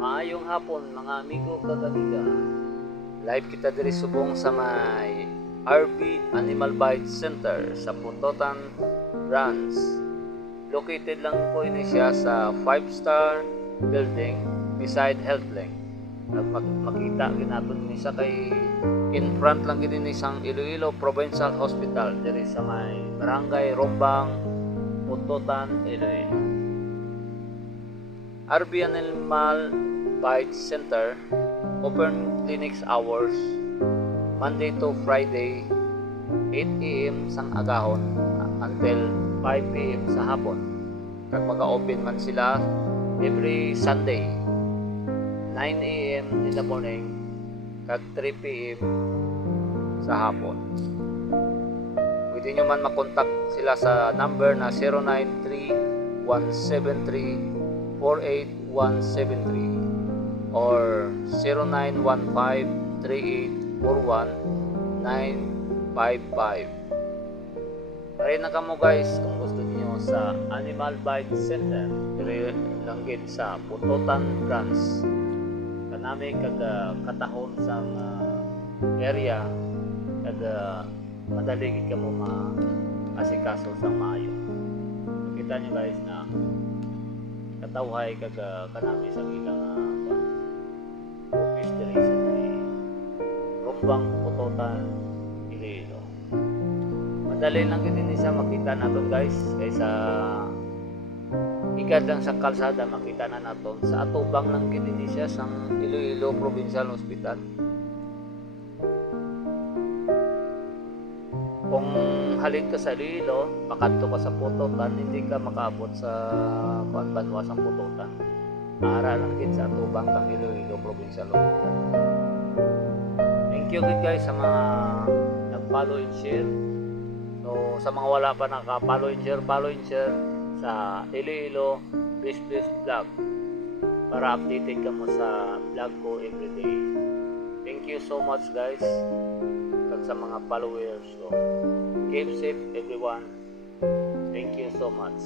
Maayong hapon mga amigo kag amiga. Live kita diri subong sa may RB Animal Bite Center sa Putotan Branch. Located lang po ini siya sa 5-star building beside HealthLink. Makita ginaton ni sa kay in front lang gid ni sang Iloilo Provincial Hospital diri sa may Barangay Rombang, Putotan, Iloilo. RB Animal Bite Center open clinics hours Monday to Friday 8 a.m. sang agahon until 5 p.m. sa hapon. Kag maka-open man sila every Sunday 9 a.m. in the morning kag 3 p.m. sa hapon. Pwede nyo man makontak sila sa number na 093-173-48173 or 0915-3841-955. Try na kamo guys kung gusto niyo sa Animal Bite Center dire langgit sa Putotan Branch. Kanami kag katahon sa area kag madali gid kamo ma-asikaso sa maayo. Kita niyo guys na katawhay kag kanami sa ilang office diri sa Rombang, Putotan, Iloilo. Madali lang gid ni siya makita naton guys kaysa ikad lang sa kalsada makita na naton sa atubang lang gid ni siya sang Iloilo Provincial Hospital. Kung halin ka sa Iloilo, pakanto ka sa Putotan, hindi ka makaabot sa Banwas ang Putotan. Ara lang din sa atubang kang Iloilo Provincial Hospital. Thank you guys sa mga nag-follow and share. So sa mga wala pa naka-follow and share sa Iloilo Please Vlog para updated ka mo sa vlog ko everyday. Thank you so much guys kag sa mga followers ko. Keep safe everyone. Thank you so much.